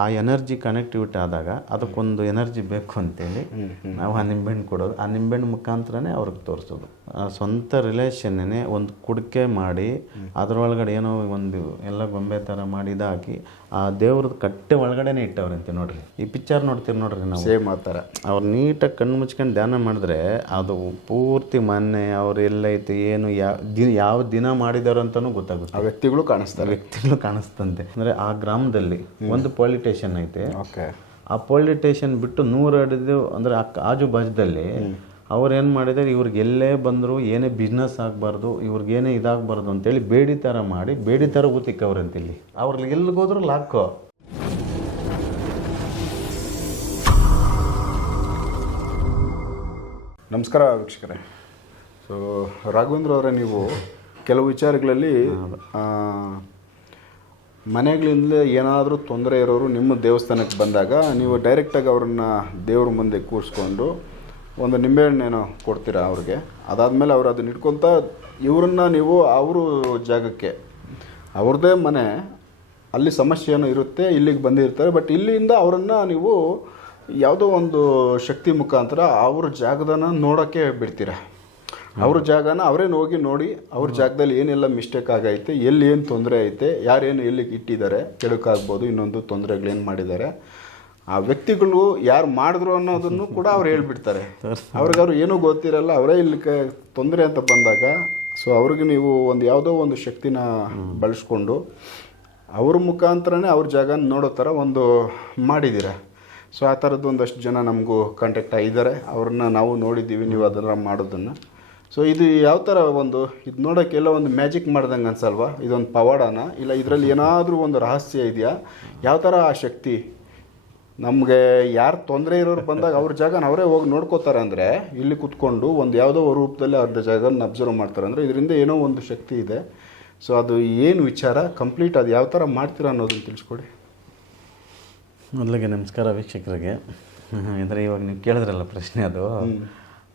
ಆ energy connectivity ಆದಾಗ ಅದಕ್ಕೊಂದು ಎನರ್ಜಿ ಬೇಕು ಅಂತೇಳಿ ನಾವು ಆ ನಿಂಬೆಹಣ್ಣು ಕೊಡೋದು. ಆ ನಿಂಬೆಹಣ್ಣು ಮುಖಾಂತರನೇ ಅವ್ರಿಗೆ ತೋರಿಸೋದು. ಆ ಸ್ವಂತ ರಿಲೇಷನ್ನೇ ಒಂದು ಕುಡಿಕೆ ಮಾಡಿ ಅದರೊಳಗಡೆ ಏನೋ ಒಂದು ಎಲ್ಲ ಗೊಂಬೆ ಥರ ಮಾಡಿ ಇದಾಕಿ ಆ ದೇವ್ರದ್ದು ಕಟ್ಟೆ ಒಳಗಡೆನೇ ಇಟ್ಟವ್ರಂತೆ ನೋಡ್ರಿ. ಈ ಪಿಕ್ಚರ್ ನೋಡ್ತೀವಿ ನೋಡ್ರಿ ನಾವು. ಸೇಮ್ ಆ ಥರ ಅವ್ರು ನೀಟಾಗಿ ಕಣ್ಣು ಮುಚ್ಕೊಂಡು ಧ್ಯಾನ ಮಾಡಿದ್ರೆ ಅದು ಪೂರ್ತಿ ಮೊನ್ನೆ ಅವ್ರು ಎಲ್ಲೈತೆ ಏನು ಯಾವ ದಿನ ಯಾವ ದಿನ ಮಾಡಿದಾರೋ ಅಂತಲೂ ಗೊತ್ತಾಗುತ್ತೆ. ಆ ವ್ಯಕ್ತಿಗಳು ಕಾಣಿಸ್ತಾರೆ. ವ್ಯಕ್ತಿಗಳು ಕಾಣಿಸ್ತಂತೆ. ಅಂದರೆ ಆ ಗ್ರಾಮದಲ್ಲಿ ಒಂದು ಪೊಲೀಸ್ ಸ್ಟೇಷನ್ ಐತೆ. ಓಕೆ. ಆ ಪೊಲಿಟೇಷನ್ ಬಿಟ್ಟು ನೂರು ಹಿಡಿದು ಅಂದರೆ ಅಕ್ಕ ಆಜು ಬಾಜುದಲ್ಲಿ ಅವ್ರು ಏನು ಮಾಡಿದ್ದಾರೆ ಇವ್ರಿಗೆ ಎಲ್ಲೇ ಬಂದರೂ ಏನೇ ಬಿಸ್ನೆಸ್ ಆಗಬಾರ್ದು ಇವ್ರಿಗೇನೇ ಇದಾಗಬಾರ್ದು ಅಂತೇಳಿ ಬೇಡಿ ಥರ ಮಾಡಿ ಬೇಡಿ ಥರ ಇಲ್ಲಿ ಅವ್ರಿಗೆ ಎಲ್ಲಿಗೋದ್ರೂ ಲಾಕೋ ನಮಸ್ಕಾರ ವೀಕ್ಷಕರೇ. ಸೊ ರಾಘವೇಂದ್ರ ಅವರೇ ನೀವು ಕೆಲವು ವಿಚಾರಗಳಲ್ಲಿ ಮನೆಗಳಿಂದಲೇ ಏನಾದರೂ ತೊಂದರೆ ಇರೋರು ನಿಮ್ಮ ದೇವಸ್ಥಾನಕ್ಕೆ ಬಂದಾಗ ನೀವು ಡೈರೆಕ್ಟಾಗಿ ಅವ್ರನ್ನ ದೇವ್ರ ಮುಂದೆ ಕೂರಿಸ್ಕೊಂಡು ಒಂದು ನಿಂಬೆಹಣ್ಣೇನೋ ಕೊಡ್ತೀರಾ ಅವ್ರಿಗೆ? ಅದಾದಮೇಲೆ ಅವ್ರು ಅದನ್ನ ಇಟ್ಕೊತ ಇವರನ್ನ ನೀವು ಅವರ ಜಾಗಕ್ಕೆ ಅವ್ರದ್ದೇ ಮನೆ, ಅಲ್ಲಿ ಸಮಸ್ಯೆ ಏನೋ ಇರುತ್ತೆ, ಇಲ್ಲಿಗೆ ಬಂದಿರ್ತಾರೆ ಬಟ್ ಇಲ್ಲಿಂದ ಅವರನ್ನು ನೀವು ಯಾವುದೋ ಒಂದು ಶಕ್ತಿ ಮುಖಾಂತರ ಅವ್ರ ಜಾಗದನ್ನ ನೋಡೋಕ್ಕೆ ಬಿಡ್ತೀರಾ? ಅವ್ರ ಜಾಗನ ಅವರೇನು ಹೋಗಿ ನೋಡಿ ಅವ್ರ ಜಾಗದಲ್ಲಿ ಏನೆಲ್ಲ ಮಿಸ್ಟೇಕ್ ಆಗೈತೆ, ಎಲ್ಲಿ ಏನು ತೊಂದರೆ ಐತೆ, ಯಾರೇನು ಎಲ್ಲಿ ಇಟ್ಟಿದ್ದಾರೆ ಕೆಡುಕಾಗ್ಬೋದು ಇನ್ನೊಂದು ತೊಂದರೆಗಳೇನು ಮಾಡಿದ್ದಾರೆ. ಆ ವ್ಯಕ್ತಿಗಳು ಯಾರು ಮಾಡಿದ್ರು ಅನ್ನೋದನ್ನು ಕೂಡ ಅವ್ರು ಹೇಳ್ಬಿಡ್ತಾರೆ. ಅವ್ರಿಗವ್ರು ಏನೂ ಗೊತ್ತಿರಲ್ಲ, ಅವರೇ ಇಲ್ಲಿ ತೊಂದರೆ ಅಂತ ಬಂದಾಗ ಸೊ ಅವ್ರಿಗೆ ನೀವು ಒಂದು ಯಾವುದೋ ಒಂದು ಶಕ್ತಿನ ಬಳಸ್ಕೊಂಡು ಅವ್ರ ಮುಖಾಂತರನೇ ಅವ್ರ ಜಾಗನ ನೋಡೋ ಥರ ಒಂದು ಮಾಡಿದ್ದೀರ ಸೊ ಆ ಥರದ್ದು ಒಂದಷ್ಟು ಜನ ನಮಗೂ ಕಾಂಟ್ಯಾಕ್ಟ್ ಆಗಿದ್ದಾರೆ. ಅವ್ರನ್ನ ನಾವು ನೋಡಿದ್ದೀವಿ, ನೀವು ಅದನ್ನು ಮಾಡೋದನ್ನು. ಸೊ ಇದು ಯಾವ ಥರ ಒಂದು ಇದು ನೋಡೋಕ್ಕೆ ಎಲ್ಲ ಒಂದು ಮ್ಯಾಜಿಕ್ ಮಾಡ್ದಂಗೆ ಅನ್ಸಲ್ವಾ? ಇದೊಂದು ಪವಾಡನ? ಇಲ್ಲ ಇದರಲ್ಲಿ ಏನಾದರೂ ಒಂದು ರಹಸ್ಯ ಇದೆಯಾ? ಯಾವ ಥರ ಆ ಶಕ್ತಿ? ನಮಗೆ ಯಾರು ತೊಂದರೆ ಇರೋರು ಬಂದಾಗ ಅವ್ರ ಜಾಗನ ಅವರೇ ಹೋಗಿ ನೋಡ್ಕೋತಾರೆ ಅಂದರೆ ಇಲ್ಲಿ ಕುತ್ಕೊಂಡು ಒಂದು ಯಾವುದೋ ರೂಪದಲ್ಲಿ ಅವ್ರ ಜಾಗನ ಅಬ್ಸರ್ವ್ ಮಾಡ್ತಾರೆ ಅಂದರೆ ಇದರಿಂದ ಏನೋ ಒಂದು ಶಕ್ತಿ ಇದೆ. ಸೊ ಅದು ಏನು ವಿಚಾರ? ಕಂಪ್ಲೀಟ್ ಅದು ಯಾವ ಥರ ಮಾಡ್ತೀರಾ ಅನ್ನೋದನ್ನು ತಿಳಿಸ್ಕೊಡಿ. ಮೊದಲಿಗೆ ನಮಸ್ಕಾರ ವೀಕ್ಷಕರಿಗೆ. ಅಂದರೆ ಇವಾಗ ನೀವು ಕೇಳಿದ್ರಲ್ಲ ಪ್ರಶ್ನೆ ಅದು.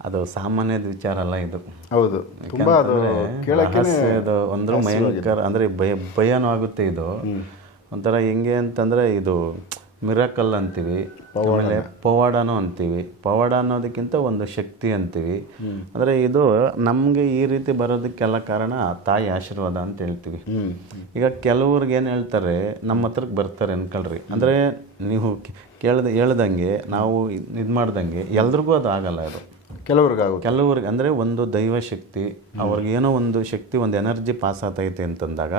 ಅದು ಸಾಮಾನ್ಯದ ವಿಚಾರ ಅಲ್ಲ ಇದು. ಹೌದು. ತುಂಬಾ ಅದು ಕೇಳಕ್ಕೆ ಇದು ಅಂದ್ರೆ ಭಯಂಕರ ಅಂದರೆ ಭಯ ಭಯನೂ ಆಗುತ್ತೆ ಇದು. ಒಂಥರ ಹೆಂಗೆ ಅಂತಂದ್ರೆ ಇದು ಮಿರಕಲ್ ಅಂತೀವಿ ಆಮೇಲೆ ಪವಾಡನೂ ಅಂತೀವಿ. ಪವಾಡ ಅನ್ನೋದಕ್ಕಿಂತ ಒಂದು ಶಕ್ತಿ ಅಂತೀವಿ. ಅಂದ್ರೆ ಇದು ನಮಗೆ ಈ ರೀತಿ ಬರೋದಕ್ಕೆಲ್ಲ ಕಾರಣ ತಾಯಿ ಆಶೀರ್ವಾದ ಅಂತ ಹೇಳ್ತೀವಿ. ಈಗ ಕೆಲವ್ರಿಗೆ ಏನು ಹೇಳ್ತಾರೆ ನಮ್ಮ ಹತ್ರಕ್ಕೆ ಬರ್ತಾರೆ ಅನ್ಕೊಳ್ರಿ. ಅಂದ್ರೆ ನೀವು ಕೇಳ್ದ ಹೇಳ್ದಂಗೆ ನಾವು ಇದು ಮಾಡ್ದಂಗೆ ಎಲ್ರಿಗೂ ಅದು ಆಗಲ್ಲ ಅದು ಕೆಲವ್ರಿಗಾಗುತ್ತೆ ಕೆಲವ್ರಿಗೆ ಅಂದರೆ ಒಂದು ದೈವ ಶಕ್ತಿ ಅವ್ರಿಗೆ ಏನೋ ಒಂದು ಶಕ್ತಿ ಒಂದು ಎನರ್ಜಿ ಪಾಸ್ ಆಗ್ತೈತೆ ಅಂತಂದಾಗ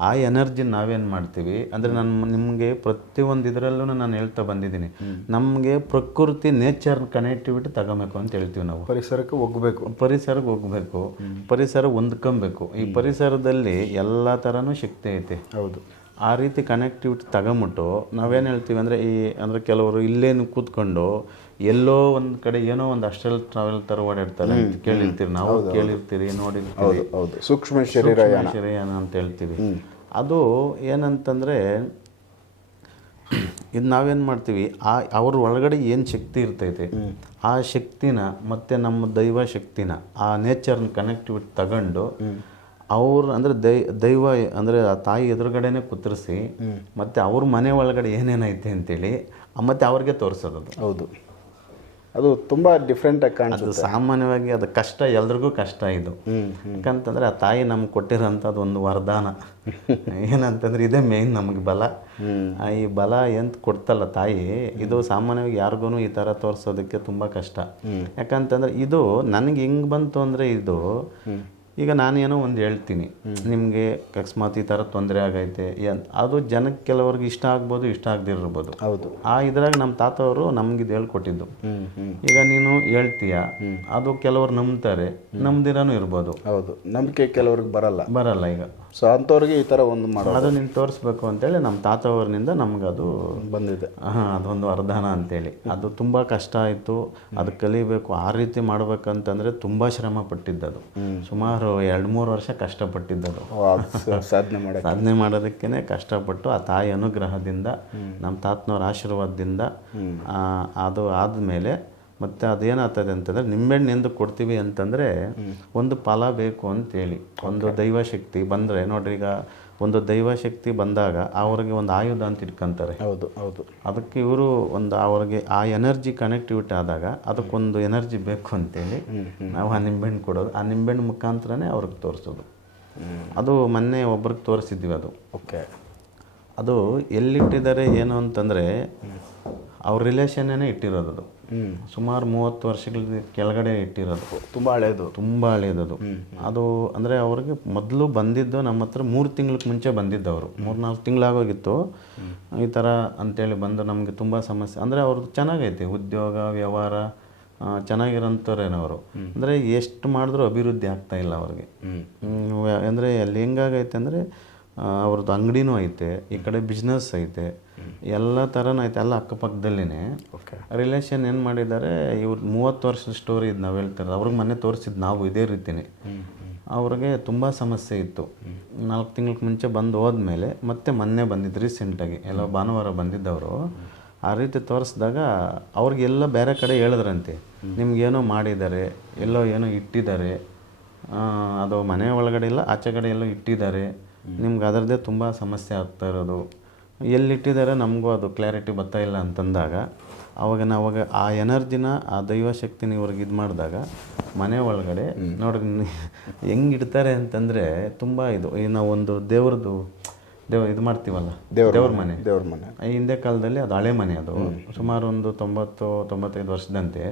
ಆ ಎನರ್ಜಿ ನಾವೇನು ಮಾಡ್ತೀವಿ? ಅಂದರೆ ನಾನು ನಿಮಗೆ ಪ್ರತಿಯೊಂದು ಇದರಲ್ಲೂ ನಾನು ಹೇಳ್ತಾ ಬಂದಿದ್ದೀನಿ. ನಮಗೆ ಪ್ರಕೃತಿ ನೇಚರ್ ಕನೆಕ್ಟಿವಿಟಿ ತಗೋಬೇಕು ಅಂತ ಹೇಳ್ತೀವಿ ನಾವು. ಪರಿಸರಕ್ಕೆ ಹೋಗ್ಬೇಕು. ಪರಿಸರಕ್ಕೆ ಹೋಗ್ಬೇಕು. ಪರಿಸರ ಹೊಂದ್ಕೊಬೇಕು. ಈ ಪರಿಸರದಲ್ಲಿ ಎಲ್ಲ ಥರನೂ ಶಕ್ತಿ ಐತೆ. ಹೌದು. ಆ ರೀತಿ ಕನೆಕ್ಟಿವಿಟಿ ತಗೊಂಬಿಟ್ಟು ನಾವೇನು ಹೇಳ್ತೀವಿ ಅಂದರೆ ಈ ಅಂದರೆ ಕೆಲವರು ಇಲ್ಲೇನು ಕೂತ್ಕೊಂಡು ಎಲ್ಲೋ ಒಂದು ಕಡೆ ಏನೋ ಒಂದು ಅಷ್ಟೆಲ್ಲ ಟ್ರಾವೆಲ್ ಥರ ಓಡಾಡ್ತಾರೆ ಕೇಳಿರ್ತೀರಿ. ನಾವು ಕೇಳಿರ್ತೀರಿ ನೋಡಿರ್ತೀವಿ ಹೌದು ಸೂಕ್ಷ್ಮ ಶರೀರ ಸೂಕ್ಷ್ಮ ಶರೀರಯಾನ ಅಂತ ಹೇಳ್ತೀವಿ. ಅದು ಏನಂತಂದರೆ ಇದು ನಾವೇನು ಮಾಡ್ತೀವಿ ಆ ಅವ್ರ ಒಳಗಡೆ ಏನು ಶಕ್ತಿ ಇರ್ತೈತೆ ಆ ಶಕ್ತಿನ ಮತ್ತು ನಮ್ಮ ದೈವ ಶಕ್ತಿನ ಆ ನೇಚರ್ನ ಕನೆಕ್ಟಿವಿಟಿ ತಗೊಂಡು ಅವ್ರು ಅಂದರೆ ದೈ ದೈವ ಅಂದರೆ ಆ ತಾಯಿ ಎದುರುಗಡೆನೆ ಕುತ್ತರಿಸಿ ಮತ್ತು ಅವ್ರ ಮನೆ ಒಳಗಡೆ ಏನೇನೈತೆ ಅಂತೇಳಿ ಮತ್ತು ಅವ್ರಿಗೆ ತೋರಿಸೋದು ಹೌದು. ಅದು ತುಂಬ ಡಿಫ್ರೆಂಟಾಗಿ ಕಾಣಿಸುತ್ತೆ. ಅದು ಸಾಮಾನ್ಯವಾಗಿ ಅದು ಕಷ್ಟ ಎಲ್ರಿಗೂ ಕಷ್ಟ ಇದು. ಯಾಕಂತಂದ್ರೆ ಆ ತಾಯಿ ನಮ್ಗೆ ಕೊಟ್ಟಿರೋಂಥದ್ದು ಒಂದು ವರದಾನ. ಏನಂತಂದ್ರೆ ಇದೇ ಮೇಯ್ನ್ ನಮಗೆ ಬಲ. ಆ ಈ ಬಲ ಎಂತ ಕೊಡ್ತಲ್ಲ ತಾಯಿ ಇದು ಸಾಮಾನ್ಯವಾಗಿ ಯಾರಿಗೂ ಈ ಥರ ತೋರಿಸೋದಕ್ಕೆ ತುಂಬ ಕಷ್ಟ. ಯಾಕಂತಂದ್ರೆ ಇದು ನನಗೆ ಹಿಂಗೆ ಬಂತು ಅಂದರೆ ಇದು ಈಗ ನಾನೇನೋ ಒಂದು ಹೇಳ್ತೀನಿ. ನಿಮಗೆ ಅಕಸ್ಮಾತ್ ಈ ಥರ ತೊಂದರೆ ಆಗೈತೆ ಏನ್ ಅದು ಜನಕ್ಕೆ ಕೆಲವ್ರಿಗೆ ಇಷ್ಟ ಆಗ್ಬೋದು ಇಷ್ಟ ಆಗದಿರ್ಬೋದು ಹೌದು. ಆ ಇದ್ರಾಗ ನಮ್ಮ ತಾತವರು ನಮ್ಗೆ ಇದು ಹೇಳ್ಕೊಟ್ಟಿದ್ದು. ಈಗ ನೀನು ಹೇಳ್ತೀಯ ಅದು ಕೆಲವರು ನಂಬ್ತಾರೆ ನಂಬ್ದಿರಾನು ಇರ್ಬೋದು. ಹೌದು. ನಂಬಿಕೆ ಕೆಲವ್ರಿಗೆ ಬರಲ್ಲ. ಬರಲ್ಲ ಈಗ. ಸೊ ಅಂಥವ್ರಿಗೆ ಈ ಥರ ಒಂದು ಮಾಡೋದು. ಅದು ನಿಮ್ಗೆ ತೋರಿಸ್ಬೇಕು ಅಂತೇಳಿ ನಮ್ಮ ತಾತವ್ರನಿಂದ ನಮ್ಗೆ ಅದು ಬಂದಿದೆ. ಹಾಂ ಅದೊಂದು ವರದಾನ ಅಂತೇಳಿ. ಅದು ತುಂಬ ಕಷ್ಟ ಆಯಿತು. ಅದು ಕಲಿಬೇಕು. ಆ ರೀತಿ ಮಾಡ್ಬೇಕಂತಂದ್ರೆ ತುಂಬ ಶ್ರಮ ಪಟ್ಟಿದ್ದದು. ಸುಮಾರು ಎರಡು ಮೂರು ವರ್ಷ ಕಷ್ಟಪಟ್ಟಿದ್ದದು. ಸಾಧನೆ ಮಾಡಿ ಸಾಧನೆ ಮಾಡೋದಕ್ಕೇ ಕಷ್ಟಪಟ್ಟು ಆ ತಾಯಿ ಅನುಗ್ರಹದಿಂದ ನಮ್ಮ ತಾತನವ್ರ ಆಶೀರ್ವಾದದಿಂದ ಅದು ಆದಮೇಲೆ ಮತ್ತು ಅದೇನಾಗ್ತದೆ ಅಂತಂದರೆ ನಿಂಬೆಹಣ್ಣು ಎಂದು ಕೊಡ್ತೀವಿ ಅಂತಂದರೆ ಒಂದು ಫಲ ಬೇಕು ಅಂತೇಳಿ. ಒಂದು ದೈವಶಕ್ತಿ ಬಂದರೆ ನೋಡ್ರಿ ಈಗ ಒಂದು ದೈವಶಕ್ತಿ ಬಂದಾಗ ಅವ್ರಿಗೆ ಒಂದು ಆಯುಧ ಅಂತ ಇಟ್ಕೊಂತಾರೆ. ಹೌದು ಹೌದು. ಅದಕ್ಕೆ ಇವರು ಒಂದು ಅವ್ರಿಗೆ ಆ ಎನರ್ಜಿ ಕನೆಕ್ಟಿವಿಟಿ ಆದಾಗ ಅದಕ್ಕೊಂದು ಎನರ್ಜಿ ಬೇಕು ಅಂತೇಳಿ ನಾವು ಆ ನಿಂಬೆಹಣ್ಣು ಕೊಡೋದು. ಆ ನಿಂಬೆಹಣ್ಣು ಮುಖಾಂತರನೇ ಅವ್ರಿಗೆ ತೋರಿಸೋದು. ಅದು ಮೊನ್ನೆ ಒಬ್ರಿಗೆ ತೋರಿಸಿದ್ವಿ ಅದು. ಓಕೆ ಅದು ಎಲ್ಲಿಟ್ಟಿದ್ದಾರೆ ಏನು ಅಂತಂದರೆ ಅವ್ರ ರಿಲೇಷನ್ನೇ ಇಟ್ಟಿರೋದು ಅದು. ಸುಮಾರು ಮೂವತ್ತು ವರ್ಷಗಳ ಕೆಳಗಡೆ ಇಟ್ಟಿರೋದು. ತುಂಬ ಹಳೇದು. ತುಂಬ ಹಳೇದದು. ಅದು ಅಂದರೆ ಅವ್ರಿಗೆ ಮೊದಲು ಬಂದಿದ್ದು ನಮ್ಮ ಹತ್ರ ಮೂರು ತಿಂಗ್ಳಿಗೆ ಮುಂಚೆ ಬಂದಿದ್ದು ಅವರು ಮೂರು ನಾಲ್ಕು ತಿಂಗಳಾಗೋಗಿತ್ತು. ಈ ಥರ ಅಂತೇಳಿ ಬಂದು ನಮಗೆ ತುಂಬ ಸಮಸ್ಯೆ. ಅಂದರೆ ಅವ್ರದ್ದು ಚೆನ್ನಾಗೈತೆ. ಉದ್ಯೋಗ ವ್ಯವಹಾರ ಚೆನ್ನಾಗಿರೋಂಥವ್ರೇನವರು. ಅಂದರೆ ಎಷ್ಟು ಮಾಡಿದ್ರೂ ಅಭಿವೃದ್ಧಿ ಆಗ್ತಾ ಇಲ್ಲ ಅವ್ರಿಗೆ. ಅಂದರೆ ಅಲ್ಲಿ ಹೆಂಗಾಗೈತೆ ಅಂದರೆ ಅವ್ರದ್ದು ಅಂಗಡಿನೂ ಐತೆ ಈ ಕಡೆ ಬಿಸ್ನೆಸ್ ಐತೆ ಎಲ್ಲ ಥರನೂ ಐತೆ ಎಲ್ಲ ಅಕ್ಕಪಕ್ಕದಲ್ಲೇ ಓಕೆ ರಿಲೇಷನ್ ಏನು ಮಾಡಿದ್ದಾರೆ ಇವ್ರು ಮೂವತ್ತು ವರ್ಷದ ಸ್ಟೋರಿ ಇದು ನಾವು ಹೇಳ್ತಾರೆ ಅವ್ರಿಗೆ ಮೊನ್ನೆ ತೋರಿಸಿದ್ದು ನಾವು ಇದೇ ರೀತಿನೇ. ಅವ್ರಿಗೆ ತುಂಬ ಸಮಸ್ಯೆ ಇತ್ತು. ನಾಲ್ಕು ತಿಂಗಳ ಮುಂಚೆ ಬಂದು ಹೋದ್ಮೇಲೆ ಮತ್ತೆ ಮೊನ್ನೆ ಬಂದಿದ್ದು ರೀಸೆಂಟಾಗಿ ಎಲ್ಲ ಭಾನುವಾರ ಬಂದಿದ್ದವರು. ಆ ರೀತಿ ತೋರಿಸಿದಾಗ ಅವ್ರಿಗೆಲ್ಲ ಬೇರೆ ಕಡೆ ಹೇಳಿದ್ರಂತೆ. ನಿಮ್ಗೇನೋ ಮಾಡಿದ್ದಾರೆ ಎಲ್ಲೋ ಏನೋ ಇಟ್ಟಿದ್ದಾರೆ ಅದು ಮನೆ ಒಳಗಡೆ ಇಲ್ಲ ಆಚೆ ಕಡೆ ಎಲ್ಲೋ ಇಟ್ಟಿದ್ದಾರೆ. ನಿಮ್ಗೆ ಅದರದ್ದೇ ತುಂಬ ಸಮಸ್ಯೆ ಆಗ್ತಾ ಇರೋದು. ಎಲ್ಲಿಟ್ಟಿದ್ದಾರೆ ನಮಗೂ ಅದು ಕ್ಲಾರಿಟಿ ಬರ್ತಾ ಇಲ್ಲ ಅಂತಂದಾಗ ಅವಾಗ ನಾವಾಗ ಆ ಎನರ್ಜಿನ ಆ ದೈವಶಕ್ತಿನ ಇವ್ರಿಗೆ ಇದು ಮಾಡಿದಾಗ ಮನೆ ಒಳಗಡೆ ನೋಡಿ ಹೆಂಗೆ ಇಡ್ತಾರೆ ಅಂತಂದರೆ ತುಂಬ ಇದು ಈ ನಾವು ಒಂದು ದೇವ್ರದ್ದು ದೇವ್ ಇದು ಮಾಡ್ತೀವಲ್ಲ ದೇವ್ರ ಮನೆ ದೇವ್ರ ಮನೆ. ಹಿಂದೆ ಕಾಲದಲ್ಲಿ ಅದು ಹಳೆ ಮನೆ ಅದು. ಸುಮಾರು ಒಂದು ತೊಂಬತ್ತು ತೊಂಬತ್ತೈದು ವರ್ಷದಂತೆ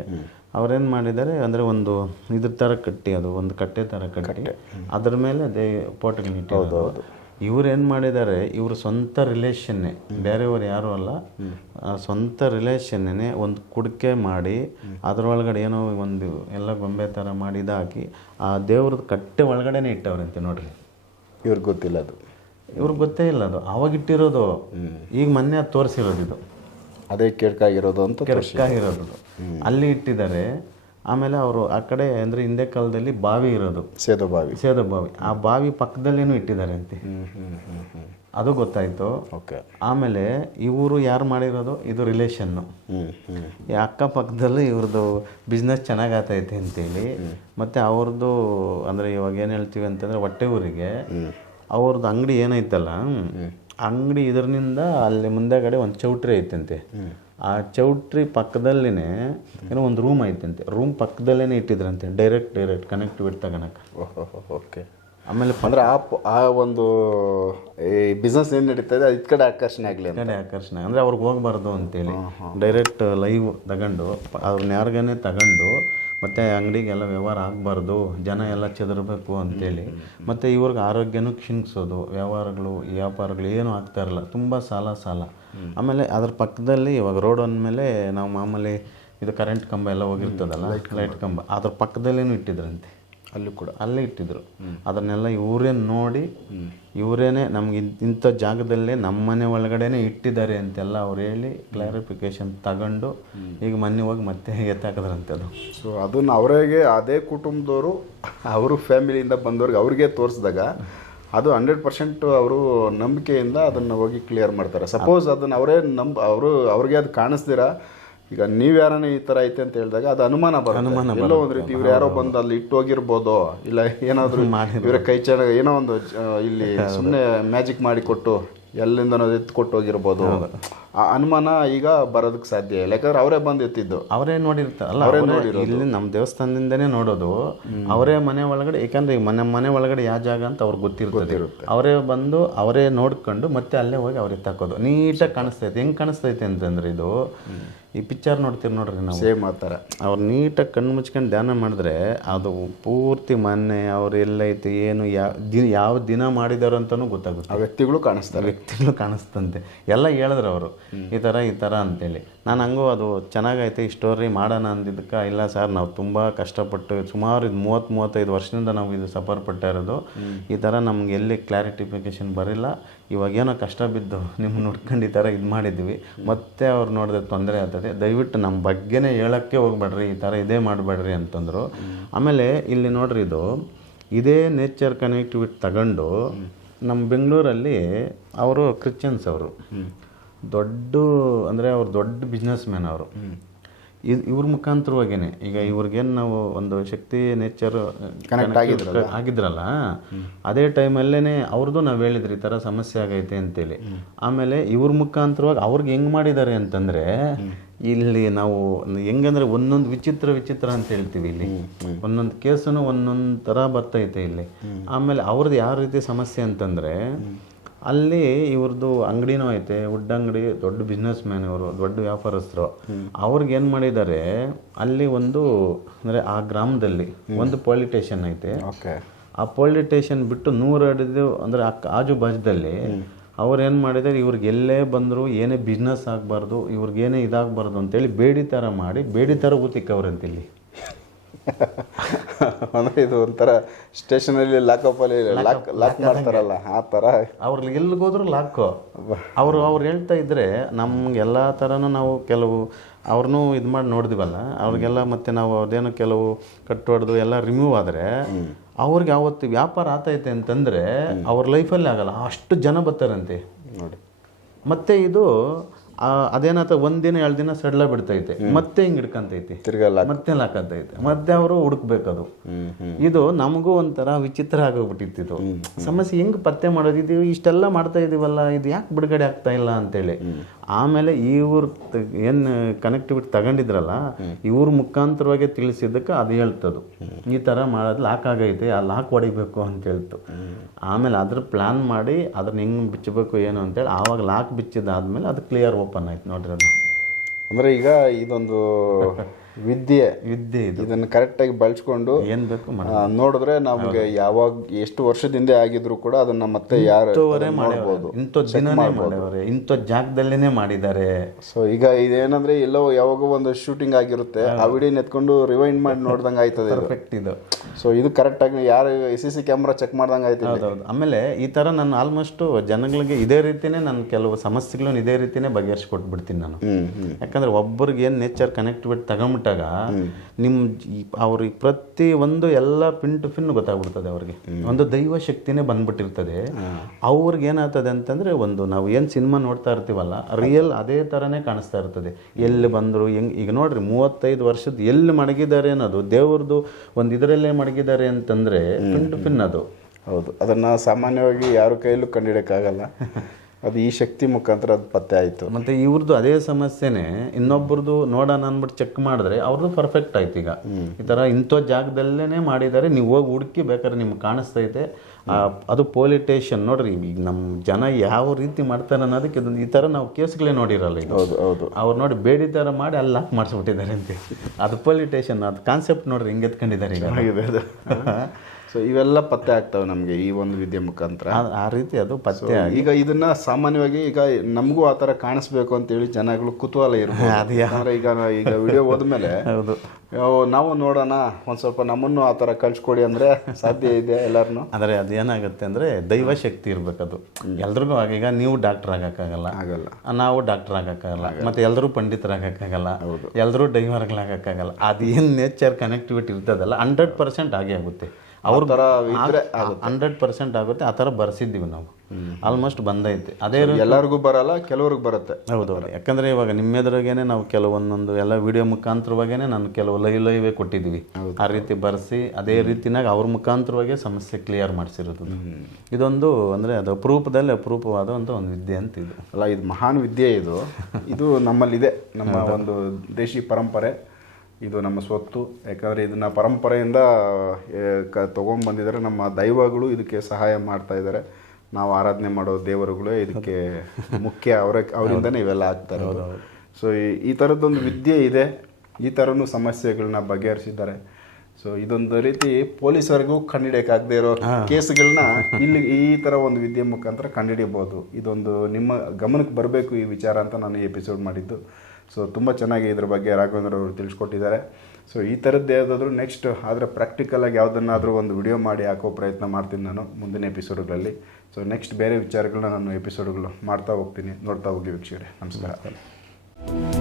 ಅವ್ರೇನು ಮಾಡಿದ್ದಾರೆ ಅಂದರೆ ಒಂದು ಇದ್ರ ಥರ ಕಟ್ಟಿ ಅದು ಒಂದು ಕಟ್ಟೆ ಥರ ಕಟ್ಟಿ ಅದ್ರ ಮೇಲೆ ದೇ ಪೋಟ್ಗಳನ್ನ ಹೌದು ಇವ್ರು ಏನು ಮಾಡಿದ್ದಾರೆ ಇವರು ಸ್ವಂತ ರಿಲೇಷನ್ನೇ ಬೇರೆಯವರು ಯಾರೂ ಅಲ್ಲ. ಆ ಸ್ವಂತ ರಿಲೇಷನ್ನೇ ಒಂದು ಕುಡಿಕೆ ಮಾಡಿ ಅದರೊಳಗಡೆ ಏನೋ ಒಂದು ಎಲ್ಲ ಗೊಂಬೆ ಥರ ಮಾಡಿ ಇದಾಕಿ ಆ ದೇವ್ರದ್ದು ಕಟ್ಟೆ ಒಳಗಡೆನೇ ಇಟ್ಟವ್ರಂತೆ ನೋಡ್ರಿ. ಇವ್ರಿಗೆ ಗೊತ್ತಿಲ್ಲ ಅದು. ಇವ್ರಿಗೆ ಗೊತ್ತೇ ಇಲ್ಲ ಅದು. ಅವಾಗ ಇಟ್ಟಿರೋದು. ಈಗ ಮೊನ್ನೆ ಅದು ತೋರಿಸಿರೋದು ಇದು. ಅದೇ ಕೇಳ್ಕಾಗಿರೋದು ಅಂತ ಕೆಡ್ಕಾಗಿರೋದು ಅಲ್ಲಿ ಇಟ್ಟಿದ್ದಾರೆ. ಆಮೇಲೆ ಅವರು ಆ ಕಡೆ ಅಂದರೆ ಹಿಂದೆ ಕಾಲದಲ್ಲಿ ಬಾವಿ ಇರೋದು. ಸೇದು ಬಾವಿ. ಸೇದ ಬಾವಿ. ಆ ಬಾವಿ ಪಕ್ಕದಲ್ಲೇನು ಇಟ್ಟಿದ್ದಾರೆ ಅಂತೆ ಅದು ಗೊತ್ತಾಯಿತು. ಓಕೆ. ಆಮೇಲೆ ಇವರು ಯಾರು ಮಾಡಿರೋದು? ಇದು ರಿಲೇಷನ್ನು ಈ ಅಕ್ಕಪಕ್ಕದಲ್ಲಿ ಇವ್ರದ್ದು ಬಿಸ್ನೆಸ್ ಚೆನ್ನಾಗಿ ಆಗ್ತೈತೆ ಅಂತೇಳಿ ಮತ್ತು ಅವ್ರದ್ದು ಅಂದರೆ ಇವಾಗ ಏನು ಹೇಳ್ತೀವಿ ಅಂತಂದರೆ ಹೊಟ್ಟೆ ಊರಿಗೆ. ಅವ್ರದ್ದು ಅಂಗಡಿ ಏನೈತಲ್ಲ ಅಂಗಡಿ ಇದರಿಂದ ಅಲ್ಲಿ ಮುಂದೆಗಡೆ ಒಂದು ಚೌಟ್ರಿ ಐತಂತೆ. ಆ ಚೌಟ್ರಿ ಪಕ್ಕದಲ್ಲೇ ಏನೋ ಒಂದು ರೂಮ್ ಐತಂತೆ. ರೂಮ್ ಪಕ್ಕದಲ್ಲೇ ಇಟ್ಟಿದ್ರಂತೆ ಡೈರೆಕ್ಟ್ ಡೈರೆಕ್ಟ್ ಕನೆಕ್ಟ್ ತಗೊಳಕ್ಕೆ ಓಹೋ ಓಕೆ ಆಮೇಲೆ ಅಂದ್ರೆ ಆ ಆ ಒಂದು ಈ ಬಿಸ್ನೆಸ್ ಏನು ನಡೀತಾ ಇದೆ ಇದ್ ಕಡೆ ಆಕರ್ಷಣೆ ಆಗಲಿ ಕಡೆ ಆಕರ್ಷಣೆ. ಅಂದರೆ ಅವ್ರಿಗೆ ಹೋಗಬಾರ್ದು ಅಂತೇಳಿ. ಡೈರೆಕ್ಟ್ ಲೈವ್ ತಗೊಂಡು ಅವ್ರನ್ನ ಯಾರಿಗೇನೆ ತಗೊಂಡು ಮತ್ತು ಅಂಗಡಿಗೆಲ್ಲ ವ್ಯವಹಾರ ಆಗಬಾರ್ದು ಜನ ಎಲ್ಲ ಚದರಬೇಕು ಅಂತೇಳಿ. ಮತ್ತು ಇವ್ರಿಗೆ ಆರೋಗ್ಯನೂ ಕ್ಷೀಣಿಸೋದು ವ್ಯವಹಾರಗಳು ವ್ಯಾಪಾರಗಳು ಏನೂ ಆಗ್ತಾ ಇರಲ್ಲ ತುಂಬ ಸಾಲ ಸಾಲ. ಆಮೇಲೆ ಅದ್ರ ಪಕ್ಕದಲ್ಲಿ ಇವಾಗ ರೋಡ್ ಅಂದಮೇಲೆ ನಾವು ಮಾಮೂಲಿ ಇದು ಕರೆಂಟ್ ಕಂಬ ಎಲ್ಲ ಹೋಗಿರ್ತದಲ್ಲ ಲೈಟ್ ಕಂಬ. ಅದ್ರ ಪಕ್ಕದಲ್ಲೇನು ಇಟ್ಟಿದ್ರಂತೆ. ಅಲ್ಲೂ ಕೂಡ. ಅಲ್ಲೇ ಇಟ್ಟಿದ್ರು. ಅದನ್ನೆಲ್ಲ ಇವರೇ ನೋಡಿ ಇವರೇನೆ ನಮ್ಗೆ ಇಂಥ ಜಾಗದಲ್ಲೇ ನಮ್ಮ ಮನೆ ಒಳಗಡೆನೆ ಇಟ್ಟಿದ್ದಾರೆ ಅಂತೆಲ್ಲ ಅವ್ರು ಹೇಳಿ ಕ್ಲಾರಿಫಿಕೇಶನ್ ತಗೊಂಡು ಈಗ ಮೊನ್ನೆ ಹೋಗಿ ಮತ್ತೆ ಎತ್ತಾಕಿದ್ರಂತೆ ಅದು. ಸೊ ಅದನ್ನ ಅವರಿಗೆ ಅದೇ ಕುಟುಂಬದವರು ಅವರು ಫ್ಯಾಮಿಲಿಯಿಂದ ಬಂದವ್ರಿಗೆ ಅವ್ರಿಗೆ ತೋರಿಸಿದಾಗ ಅದು ಹಂಡ್ರೆಡ್ ಪರ್ಸೆಂಟ್ ಅವರು ನಂಬಿಕೆಯಿಂದ ಅದನ್ನು ಹೋಗಿ ಕ್ಲಿಯರ್ ಮಾಡ್ತಾರೆ. ಸಪೋಸ್ ಅದನ್ನು ಅವರೇ ನಂಬ ಅವರು ಅವ್ರಿಗೆ ಅದು ಕಾಣಿಸ್ದಿರಾ ಈಗ ನೀವು ಯಾರನ್ನ ಈ ಥರ ಐತೆ ಅಂತ ಹೇಳಿದಾಗ ಅದು ಅನುಮಾನ ಬರುತ್ತೆ. ಎಲ್ಲೋ ಒಂದು ರೀತಿ ಇವ್ರು ಯಾರೋ ಬಂದು ಅಲ್ಲಿ ಇಟ್ಟು ಹೋಗಿರ್ಬೋದು ಇಲ್ಲ ಏನಾದರೂ ಇವ್ರ ಕೈ ಚೆನ್ನ ಏನೋ ಒಂದು ಇಲ್ಲಿ ಸುಮ್ಮನೆ ಮ್ಯಾಜಿಕ್ ಮಾಡಿ ಕೊಟ್ಟು ಎಲ್ಲಿಂದನೋ ಎತ್ತು ಕೊಟ್ಟು ಹೋಗಿರ್ಬೋದು ಆ ಅನುಮಾನ ಈಗ ಬರೋದಕ್ಕೆ ಸಾಧ್ಯ ಇಲ್ಲ. ಯಾಕಂದ್ರೆ ಅವರೇ ಬಂದು ಎತ್ತಿದ್ದು. ಅವರೇ ನೋಡಿರ್ತಾರಲ್ಲ ಅವರೇ ಇಲ್ಲಿ ನಮ್ಮ ದೇವಸ್ಥಾನದಿಂದನೇ ನೋಡೋದು. ಅವರೇ ಮನೆ ಒಳಗಡೆ ಯಾಕಂದ್ರೆ ಈಗ ಮನೆ ಮನೆ ಒಳಗಡೆ ಯಾವ ಜಾಗ ಅಂತ ಅವ್ರಿಗೆ ಗೊತ್ತಿರ್ತದೆ. ಅವರೇ ಬಂದು ಅವರೇ ನೋಡ್ಕೊಂಡು ಮತ್ತೆ ಅಲ್ಲೇ ಹೋಗಿ ಅವ್ರಿಗೆ ತಕ್ಕೋದು ನೀಟಾಗಿ ಕಾಣಿಸ್ತೈತೆ. ಹೆಂಗೆ ಕಾಣಿಸ್ತೈತೆ ಅಂತಂದ್ರೆ ಇದು ಈ ಪಿಕ್ಚರ್ ನೋಡ್ತೀವಿ ನೋಡ್ರಿ ನಾವು. ಸೇಮ್ ಆ ಥರ. ಅವ್ರು ನೀಟಾಗಿ ಕಣ್ಣು ಮುಚ್ಕೊಂಡು ಧ್ಯಾನ ಮಾಡಿದ್ರೆ ಅದು ಪೂರ್ತಿ ಮೊನ್ನೆ ಅವ್ರು ಎಲ್ಲೈತೆ ಏನು ಯಾವ ದಿನ ಯಾವ ದಿನ ಮಾಡಿದಾರು ಅಂತಲೂ ಗೊತ್ತಾಗುತ್ತೆ. ಆ ವ್ಯಕ್ತಿಗಳು ಕಾಣಿಸ್ತಾರೆ. ವ್ಯಕ್ತಿಗಳು ಕಾಣಿಸ್ತಂತೆ. ಎಲ್ಲ ಹೇಳಿದ್ರು ಅವರು. ಈ ಥರ ಈ ಥರ ಅಂತೇಳಿ. ನಾನು ಹಂಗೂ ಅದು ಚೆನ್ನಾಗೈತೆ ಈ ಸ್ಟೋರಿ ಮಾಡೋಣ ಅಂದಿದ್ದಕ್ಕೆ. ಇಲ್ಲ ಸರ್ ನಾವು ತುಂಬ ಕಷ್ಟಪಟ್ಟು ಸುಮಾರು ಇದು ಮೂವತ್ತು ಮೂವತ್ತೈದು ವರ್ಷದಿಂದ ನಾವು ಇದು ಸಫರ್ ಪಡ್ತಾ ಇರೋದು. ಈ ಥರ ನಮ್ಗೆ ಎಲ್ಲಿ ಕ್ಲಾರಿಟಿಫಿಕೇಶನ್ ಬರಿಲ್ಲ ಇವಾಗೇನೋ ಕಷ್ಟ ಬಿದ್ದು ನಿಮ್ಮ ನೋಡ್ಕೊಂಡು ಈ ಥರ ಇದು ಮಾಡಿದ್ವಿ. ಮತ್ತೆ ಅವ್ರು ನೋಡಿದ್ರೆ ತೊಂದರೆ ಆಗ್ತದೆ. ದಯವಿಟ್ಟು ನಮ್ಮ ಬಗ್ಗೆನೇ ಹೇಳೋಕ್ಕೆ ಹೋಗ್ಬೇಡ್ರಿ ಈ ಥರ ಇದೇ ಮಾಡಬೇಡ್ರಿ ಅಂತಂದರು. ಆಮೇಲೆ ಇಲ್ಲಿ ನೋಡ್ರಿ ಇದು ಇದೇ ನೇಚರ್ ಕನೆಕ್ಟಿವಿಟಿ ತಗೊಂಡು ನಮ್ಮ ಬೆಂಗಳೂರಲ್ಲಿ ಅವರು ಕ್ರಿಶ್ಚಿಯನ್ಸ್ ಅವರು. ದೊಡ್ಡ ಅಂದರೆ ಅವ್ರು ದೊಡ್ಡ ಬಿಸ್ನೆಸ್ ಮ್ಯಾನ್ ಅವರು ಇದು ಇವ್ರ ಮುಖಾಂತರವಾಗೇನೆ. ಈಗ ಇವ್ರಿಗೇನು ನಾವು ಒಂದು ಶಕ್ತಿ ನೇಚರ್ ಕನೆಕ್ಟ್ ಆಗಿದ್ರಲ್ಲ? ಆಗಿದ್ರಲ್ಲ? ಅದೇ ಟೈಮಲ್ಲೇ ಅವ್ರದ್ದು ನಾವು ಹೇಳಿದ್ರಿ ಈ ಥರ ಸಮಸ್ಯೆ ಆಗೈತೆ ಅಂತೇಳಿ. ಆಮೇಲೆ ಇವ್ರ ಮುಖಾಂತರವಾಗಿ ಅವ್ರಿಗೆ ಹೆಂಗೆ ಮಾಡಿದ್ದಾರೆ ಅಂತಂದರೆ ಇಲ್ಲಿ ನಾವು ಹೆಂಗಂದ್ರೆ ಒಂದೊಂದು ವಿಚಿತ್ರ ವಿಚಿತ್ರ ಅಂತ ಹೇಳ್ತೀವಿ ಇಲ್ಲಿ. ಒಂದೊಂದು ಕೇಸನು ಒಂದೊಂದು ಥರ ಬರ್ತೈತೆ ಇಲ್ಲಿ. ಆಮೇಲೆ ಅವ್ರದ್ದು ಯಾವ ರೀತಿ ಸಮಸ್ಯೆ ಅಂತಂದರೆ ಅಲ್ಲಿ ಇವ್ರದ್ದು ಅಂಗಡಿನೂ ಐತೆ ವುಡ್ ಅಂಗಡಿ ದೊಡ್ಡ ಬಿಸ್ನೆಸ್ ಮ್ಯಾನ್ ಇವರು ದೊಡ್ಡ ವ್ಯಾಪಾರಸ್ಥರು. ಅವ್ರಿಗೆ ಏನು ಮಾಡಿದ್ದಾರೆ ಅಲ್ಲಿ ಒಂದು ಅಂದರೆ ಆ ಗ್ರಾಮದಲ್ಲಿ ಒಂದು ಪೊಲಿಟೇಷನ್ ಐತೆ. ಓಕೆ. ಆ ಪೊಲಿಟೇಷನ್ ಬಿಟ್ಟು ನೂರು ಅಡಿದು ಅಂದರೆ ಅಕ್ಕ ಆಜು ಬಾಜುದಲ್ಲಿ ಅವ್ರು ಏನು ಮಾಡಿದ್ದಾರೆ ಇವ್ರಿಗೆ ಎಲ್ಲೇ ಬಂದರೂ ಏನೇ ಬಿಸ್ನೆಸ್ ಆಗಬಾರ್ದು ಇವ್ರಿಗೇನೇ ಇದಾಗಬಾರ್ದು ಅಂತೇಳಿ ಬೇಡಿ ಥರ ಮಾಡಿ ಬೇಡಿ ಥರ ಊತಿಕ್ಕವ್ರಂತ ಇಲ್ಲಿ ಅಂದ್ರೆ ಇದು ಒಂಥರ ಸ್ಟೇಷನಲ್ಲಿ ಲಾಕಪ್ಪಲ್ಲಿ ಲಾಕ್ ಲಾಕ್ ಮಾಡ್ತಾರಲ್ಲ ಆ ಥರ ಅವ್ರಿಗೆ ಎಲ್ಲಿಗೋದ್ರೂ ಲಾಕು ಅವರು ಅವ್ರು ಹೇಳ್ತಾ ಇದ್ರೆ ನಮ್ಗೆ ಎಲ್ಲ ಥರನೂ ನಾವು ಕೆಲವು ಅವ್ರನ್ನೂ ಇದು ಮಾಡಿ ನೋಡಿದ್ವಲ್ಲ ಅವ್ರಿಗೆಲ್ಲ ಮತ್ತೆ ನಾವು ಅದೇನೋ ಕೆಲವು ಕಟ್ಟು ಹೊಡೆದು ಎಲ್ಲ ರಿಮೂವ್ ಆದರೆ ಅವ್ರಿಗೆ ಅವತ್ತು ವ್ಯಾಪಾರ ಆತೈತೆ ಅಂತಂದರೆ ಅವ್ರ ಲೈಫಲ್ಲಿ ಆಗಲ್ಲ. ಅಷ್ಟು ಜನ ಬರ್ತಾರಂತೆ. ನೋಡಿ. ಮತ್ತೆ ಇದು ಅದೇನಾತ ಒಂದಿನ ಎರಡು ದಿನ ಸಡ್ಲ ಬಿಡ್ತೈತೆ. ಮತ್ತೆ ಹಿಂಗ್ ಹಿಡ್ಕಂತೈತಿ. ಮತ್ತೆ ಲಾಕಂತೈತೆ ಮತ್ತೆ ಅವರು ಹುಡುಕ್ಬೇಕದು. ಇದು ನಮಗೂ ಒಂಥರ ವಿಚಿತ್ರ ಆಗೋಗ್ಬಿಟ್ಟಿತ್ತು. ಇದು ಸಮಸ್ಯೆ ಹೆಂಗ್ ಪತ್ತೆ ಮಾಡೋದು? ಇಷ್ಟೆಲ್ಲಾ ಇಷ್ಟೆಲ್ಲ ಮಾಡ್ತಾ ಇದೀವಲ್ಲ ಇದು ಯಾಕೆ ಬಿಡುಗಡೆ ಆಗ್ತಾ ಇಲ್ಲ ಅಂತೇಳಿ. ಆಮೇಲೆ ಇವ್ರ ಏನು ಕನೆಕ್ಟಿವಿಟಿ ತಗೊಂಡಿದ್ರಲ್ಲ ಇವ್ರ ಮುಖಾಂತರವಾಗಿ ತಿಳಿಸಿದ್ದಕ್ಕೆ ಅದು ಹೇಳ್ತದು. ಈ ಥರ ಮಾಡೋದು ಲಾಕ್ ಆಗೈತೆ, ಆ ಲಾಕ್ ಹೊಡಿಬೇಕು ಅಂತ ಹೇಳ್ತು. ಆಮೇಲೆ ಅದ್ರ ಪ್ಲ್ಯಾನ್ ಮಾಡಿ ಅದನ್ನ ಹೆಂಗೆ ಬಿಚ್ಚಬೇಕು, ಏನು ಅಂತೇಳಿ ಆವಾಗ ಲಾಕ್ ಬಿಚ್ಚಿದಾದ್ಮೇಲೆ ಅದು ಕ್ಲಿಯರ್ ಓಪನ್ ಆಯ್ತು ನೋಡ್ರಿ ಅದು. ಅಂದರೆ ಈಗ ಇದೊಂದು ವಿದ್ಯೆ. ವಿದ್ಯೆ ಇದು. ಇದನ್ನ ಕರೆಕ್ಟಾಗಿ ಬಳಸ್ಕೊಂಡು ಏನು ಬೇಕು ನೋಡಿದ್ರೆ ನಮಗೆ ಯಾವಾಗ ಎಷ್ಟು ವರ್ಷದಿಂದ ಆಗಿದ್ರು ಕೂಡ ಅದನ್ನ ಮತ್ತೆ ಯಾರು ಮಾಡ್ಬೋದು. ಇಂಥ ಮಾಡ್ಯಾವ್ರೆ. ಇಂಥ ಜಾಗದಲ್ಲೇನೆ ಮಾಡಿದ್ದಾರೆ. ಸೊ ಈಗ ಇದೇನಂದ್ರೆ ಎಲ್ಲೋ ಯಾವಾಗ ಒಂದು ಶೂಟಿಂಗ್ ಆಗಿರುತ್ತೆ ಆ ವಿಡಿಯೋನ ಎತ್ಕೊಂಡು ರಿವೈಂಡ್ ಮಾಡಿ ನೋಡ್ದಂಗೆ ಆಯ್ತದೆ ಪರ್ಫೆಕ್ಟ್ ಇದು. ಸೊ ಇದು ಕರೆಕ್ಟಾಗಿ ಯಾರು ಸಿ ಸಿ ಕ್ಯಾಮ್ರಾ ಚೆಕ್ ಮಾಡ್ದಂಗೆ ಆಯ್ತದೆ ಆಮೇಲೆ ಈ ಥರ ನಾನು ಆಲ್ಮೋಸ್ಟ್ ಜನಗಳಿಗೆ ಇದೇ ರೀತಿನೇ ನಾನು ಕೆಲವು ಸಮಸ್ಯೆಗಳನ್ನ ಇದೇ ರೀತಿನೇ ಬಗೆಹರಿಸ್ಕೊಟ್ಬಿಡ್ತೀನಿ ನಾನು. ಯಾಕಂದ್ರೆ ಒಬ್ಬರಿಗೆ ಏನು ನೇಚರ್ ಕನೆಕ್ಟಿವಿಟಿ ತಗೊಂಬಿಟ್ಟಾಗ ನಿಮ್ಮ ಅವ್ರಿಗೆ ಪ್ರತಿ ಒಂದು ಎಲ್ಲ ಪಿನ್ ಟು ಪಿನ್ ಗೊತ್ತಾಗ್ಬಿಡ್ತದೆ ಅವ್ರಿಗೆ. ಒಂದು ದೈವ ಶಕ್ತಿನೇ ಬಂದ್ಬಿಟ್ಟಿರ್ತದೆ. ಅವ್ರಿಗೆ ಏನಾಗ್ತದೆ ಅಂತಂದ್ರೆ ಒಂದು ನಾವು ಏನು ಸಿನಿಮಾ ನೋಡ್ತಾ ಇರ್ತೀವಲ್ಲ ರಿಯಲ್ ಅದೇ ಥರನೇ ಕಾಣಿಸ್ತಾ ಇರ್ತದೆ. ಎಲ್ಲಿ ಬಂದರು ಹೆಂಗ್ ಈಗ ನೋಡ್ರಿ ಮೂವತ್ತೈದು ವರ್ಷದ ಎಲ್ಲಿ ಮಡಗಿದ್ದಾರೆ ಅನ್ನೋದು ದೇವ್ರದ್ದು ಒಂದು ಇದರಲ್ಲೇ ಮಡಗಿದ್ದಾರೆ ಅಂತಂದ್ರೆ ಪಿನ್ ಟು ಪಿನ್ ಅದು. ಹೌದು. ಅದನ್ನ ಸಾಮಾನ್ಯವಾಗಿ ಯಾರ ಕೈಯಲ್ಲೂ ಕಂಡಿಡಿಯಕ್ಕಾಗಲ್ಲ ಅದು ಈ ಶಕ್ತಿ ಮುಖಾಂತರ ಅದು ಪತ್ತೆ ಆಯಿತು. ಮತ್ತೆ ಇವ್ರದ್ದು ಅದೇ ಸಮಸ್ಯೆನೇ ಇನ್ನೊಬ್ರದ್ದು ನೋಡೋಣ ಅಂದ್ಬಿಟ್ಟು ಚೆಕ್ ಮಾಡಿದ್ರೆ ಅವ್ರದ್ದು ಪರ್ಫೆಕ್ಟ್ ಆಯ್ತು ಈಗ. ಈ ಥರ ಇಂಥ ಜಾಗದಲ್ಲೇ ಮಾಡಿದ್ದಾರೆ. ನೀವು ಹೋಗಿ ಹುಡುಕಿ ಬೇಕಾದ್ರೆ ನಿಮ್ಗೆ ಕಾಣಿಸ್ತೈತೆ. ಅದು ಪೊಲಿಟೇಷನ್ ನೋಡ್ರಿ ಈಗ ನಮ್ಮ ಜನ ಯಾವ ರೀತಿ ಮಾಡ್ತಾರೆ ಅನ್ನೋದಕ್ಕೆ ಇದೊಂದು ಈ ಥರ ನಾವು ಕೇಸ್ಗಳೇ ನೋಡಿರಲ್ಲ ಈಗ. ಹೌದು ಹೌದು. ಅವ್ರು ನೋಡಿ ಬೇಡಿ ಥರ ಮಾಡಿ ಅಲ್ಲಿ ಲಾಕ್ ಮಾಡಿಸ್ಬಿಟ್ಟಿದ್ದಾರೆ ಅಂತೆ ಅದು ಪೊಲಿಟೇಷನ್ ಅದು ಕಾನ್ಸೆಪ್ಟ್ ನೋಡ್ರಿ ಹಿಂಗೆ ಎತ್ಕೊಂಡಿದ್ದಾರೆ ಈಗ. ಅದು. ಸೊ ಇವೆಲ್ಲ ಪತ್ತೆ ಆಗ್ತವೆ ನಮಗೆ ಈ ಒಂದು ವಿದ್ಯೆ ಮುಖಾಂತರ. ಆ- ರೀತಿ ಅದು ಪತ್ತೆ ಈಗ ಇದನ್ನ ಸಾಮಾನ್ಯವಾಗಿ ಈಗ ನಮಗೂ ಆ ಥರ ಕಾಣಿಸ್ಬೇಕು ಅಂತೇಳಿ ಜನಗಳು ಕುತೂಹಲ ಇರ್ಬೋದು. ಅದು ಯಾಕಂದ್ರೆ ಈಗ ಈಗ ವಿಡಿಯೋ ಹೋದ್ಮೇಲೆ ಹೌದು. ನಾವು ನೋಡೋಣ ಒಂದು ಸ್ವಲ್ಪ ನಮ್ಮನ್ನು ಆ ಥರ ಕಳ್ಸ್ಕೊಡಿ ಅಂದ್ರೆ ಸಾಧ್ಯ ಇದೆ ಎಲ್ಲರನ್ನು ಆದರೆ ಅದೇನಾಗುತ್ತೆ ಅಂದರೆ ದೈವ ಶಕ್ತಿ ಇರಬೇಕದು. ಎಲ್ರಿಗೂ ಆಗ ಈಗ ನೀವು ಡಾಕ್ಟರ್ ಆಗೋಕ್ಕಾಗಲ್ಲ. ಆಗಲ್ಲ. ನಾವು ಡಾಕ್ಟರ್ ಆಗೋಕ್ಕಾಗಲ್ಲ. ಮತ್ತು ಎಲ್ಲರೂ ಪಂಡಿತರಾಗೋಕ್ಕಾಗಲ್ಲ. ಎಲ್ಲರೂ ಡೈವರ್ಗಳಾಗೋಕ್ಕಾಗಲ್ಲ ಅದು ಏನು ನೇಚರ್ ಕನೆಕ್ಟಿವಿಟಿ ಇರ್ತದಲ್ಲ ಹಂಡ್ರೆಡ್ ಪರ್ಸೆಂಟ್ ಆಗೇ ಆಗುತ್ತೆ. ಅವ್ರ ಥರ ಇದ್ರೆ ಹಂಡ್ರೆಡ್ ಪರ್ಸೆಂಟ್ ಆಗುತ್ತೆ ಆ ಥರ ಬರ್ಸಿದ್ದೀವಿ ನಾವು. ಆಲ್ಮೋಸ್ಟ್ ಬಂದೈತೆ. ಅದೇ ಎಲ್ಲರಿಗೂ ಬರಲ್ಲ ಕೆಲವ್ರಿಗೆ ಬರುತ್ತೆ. ಹೌದು ಯಾಕಂದರೆ ಇವಾಗ ನಿಮ್ಮೆದ್ರಾಗೇನೆ ನಾವು ಕೆಲವೊಂದೊಂದು ಎಲ್ಲ ವಿಡಿಯೋ ಮುಖಾಂತರವಾಗೇನೆ ನಾನು ಕೆಲವು ಲೈವ್ ಲೈವೇ ಕೊಟ್ಟಿದ್ದೀವಿ. ಆ ರೀತಿ ಬರೆಸಿ ಅದೇ ರೀತಿನಾಗ ಅವ್ರ ಮುಖಾಂತರವಾಗೇ ಸಮಸ್ಯೆ ಕ್ಲಿಯರ್ ಮಾಡಿಸಿರೋದು. ಇದೊಂದು ಅಂದರೆ ಅದು ಅಪರೂಪದಲ್ಲಿ ಅಪರೂಪವಾದಂಥ ಒಂದು ವಿದ್ಯೆ ಅಂತ ಇದು. ಅಲ್ಲ ಇದು ಮಹಾನ್ ವಿದ್ಯೆ ಇದು. ಇದು ನಮ್ಮಲ್ಲಿದೆ ನಮ್ಮ ಒಂದು ದೇಶಿ ಪರಂಪರೆ. ಇದು ನಮ್ಮ ಸ್ವತ್ತು. ಯಾಕಂದರೆ ಇದನ್ನ ಪರಂಪರೆಯಿಂದ ಕ ತೊಗೊಂಡ್ಬಂದಿದ್ದಾರೆ ನಮ್ಮ ದೈವಗಳು ಇದಕ್ಕೆ ಸಹಾಯ ಮಾಡ್ತಾ ಇದ್ದಾರೆ. ನಾವು ಆರಾಧನೆ ಮಾಡೋ ದೇವರುಗಳೇ ಇದಕ್ಕೆ ಮುಖ್ಯ. ಅವರ ಅವರಿಂದನೇ ಇವೆಲ್ಲ ಆಗ್ತಾ ಇರೋದು ಸೊ ಈ ಥರದ್ದೊಂದು ವಿದ್ಯೆ ಇದೆ. ಈ ಥರನೂ ಸಮಸ್ಯೆಗಳನ್ನ ಬಗೆಹರಿಸಿದ್ದಾರೆ. ಸೊ ಇದೊಂದು ರೀತಿ ಪೊಲೀಸರಿಗೂ ಕಂಡಿಡಿಯಕ್ಕಾಗದೇ ಇರೋ ಕೇಸ್ಗಳನ್ನ ಇಲ್ಲಿ ಈ ಥರ ಒಂದು ವಿದ್ಯೆ ಮುಖಾಂತರ ಕಂಡುಹಿಡಿಯಬಹುದು. ಇದೊಂದು ನಿಮ್ಮ ಗಮನಕ್ಕೆ ಬರಬೇಕು ಈ ವಿಚಾರ ಅಂತ ನಾನು ಎಪಿಸೋಡ್ ಮಾಡಿದ್ದು. ಸೊ ತುಂಬ ಚೆನ್ನಾಗಿ ಇದ್ರ ಬಗ್ಗೆ ರಾಘವೇಂದ್ರ ಅವರು ತಿಳಿಸ್ಕೊಟ್ಟಿದ್ದಾರೆ. ಸೊ ಈ ಥರದ್ದು ಯಾವುದಾದ್ರೂ ನೆಕ್ಸ್ಟ್ ಆದರೆ ಪ್ರಾಕ್ಟಿಕಲಾಗಿ ಯಾವುದನ್ನಾದರೂ ಒಂದು ವಿಡಿಯೋ ಮಾಡಿ ಹಾಕೋ ಪ್ರಯತ್ನ ಮಾಡ್ತೀನಿ ನಾನು ಮುಂದಿನ ಎಪಿಸೋಡ್ಗಳಲ್ಲಿ ಸೊ ನೆಕ್ಸ್ಟ್ ಬೇರೆ ವಿಚಾರಗಳನ್ನ ನಾನು ಎಪಿಸೋಡ್ಗಳು ಮಾಡ್ತಾ ಹೋಗ್ತೀನಿ. ನೋಡ್ತಾ ಹೋಗಿ ವೀಕ್ಷಕರೇ. ನಮಸ್ಕಾರ.